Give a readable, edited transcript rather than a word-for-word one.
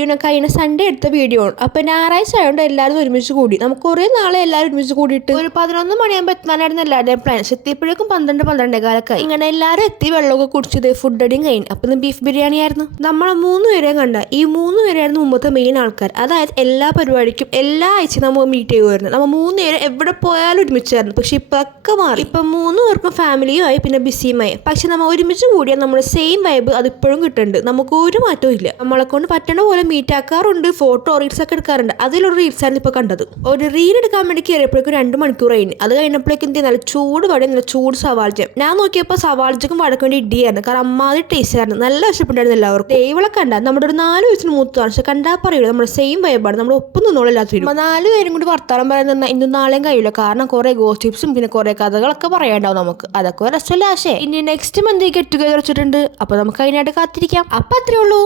വീഡിയോനൊക്കെ കഴിഞ്ഞ സൺഡേ എടുത്ത വീഡിയോ ആണ്. അപ്പോൾ ഞായറാഴ്ച ആയതുകൊണ്ട് എല്ലാവരും ഒരുമിച്ച് കൂടി. നമുക്ക് കുറേ നാളെ എല്ലാവരും ഒരുമിച്ച് കൂടിയിട്ട് ഒരു 11 മണിയാകുമ്പോൾ എത്താനായിരുന്നു എല്ലാവരുടെയും പ്ലാൻ. എത്തിയപ്പോഴേക്കും 12 ഇങ്ങനെ എല്ലാവരും എത്തി വെള്ളമൊക്കെ കുടിച്ചത് ഫുഡ് അടിയും കഴിഞ്ഞു. അപ്പം ഇന്ന് ബീഫ് ബിരിയാണി ആയിരുന്നു. നമ്മളെ 3 പേരെയും കണ്ട ഈ 3 പേരായിരുന്നു മുമ്പത്തെ മെയിൻ ആൾക്കാർ. അതായത് എല്ലാ പരിപാടിക്കും എല്ലാ ആഴ്ചയും നമ്മൾ മീറ്റ് ചെയ്യുമായിരുന്നു. നമ്മൾ 3 പേരും എവിടെ പോയാലും ഒരുമിച്ചായിരുന്നു. പക്ഷെ ഇപ്പൊക്കെ മാറി. ഇപ്പം 3 പേർക്കും ഫാമിലിയുമായി പിന്നെ ബിസിയുമായി. പക്ഷെ നമ്മൾ ഒരുമിച്ച് കൂടിയാൽ നമ്മുടെ സെയിം വൈബ് അതിപ്പോഴും കിട്ടുന്നുണ്ട്. നമുക്ക് ഒരു മാറ്റവും ഇല്ല. നമ്മളെ കൊണ്ട് പറ്റണ പോലെ മീറ്റ് ആക്കാറുണ്ട്, ഫോട്ടോ റീൽസ് ഒക്കെ എടുക്കാറുണ്ട്. അതിലൊരു റീൽസ് ആയിരുന്നു ഇപ്പോൾ കണ്ടത്. ഒരു റീൽ എടുക്കാൻ വേണ്ടി കയറിയപ്പോഴേക്കും 2 മണിക്കൂർ കഴിഞ്ഞു. അത് കഴിഞ്ഞപ്പോഴേക്കും എന്ത് നല്ല ചൂട് വട, നല്ല ചൂട് സവാളജം. ഞാൻ നോക്കിയപ്പോൾ സവാളജക്കും വടക്ക് വേണ്ടി ഇടിയായിരുന്നു. കാരണം അമ്മാതിരി ടേസ്റ്റ് ആയിരുന്നു. നല്ല വിശപ്പുണ്ടായിരുന്നു എല്ലാവർക്കും. ദൈവളെ കണ്ട നമ്മുടെ ഒരു 4 വയസ്സിന് മൂത്താണ്. പക്ഷെ കണ്ടാൽ പറയുള്ളൂ നമ്മുടെ സെയിം വൈബാണ്. നമ്മുടെ ഒപ്പം നിന്നോളം എല്ലാത്തിനും. 4 പേരും കൂടി വർത്താനം പറയാൻ ഇന്നും നാളെയും കഴിയില്ല. കാരണം കുറെ ഗോസിപ്സും പിന്നെ കുറെ കഥകളൊക്കെ പറയാണ്ടാവും നമുക്ക്. അതൊക്കെ രസമല്ല. ആശേ ഇനി നെക്സ്റ്റ് മന്ത് ഗെറ്റ് ടുഗദർ വെച്ചിട്ടുണ്ട്. അപ്പൊ നമുക്ക് അതിനായിട്ട് കാത്തിരിക്കാം. അപ്പൊ അത്രേ ഉള്ളൂ.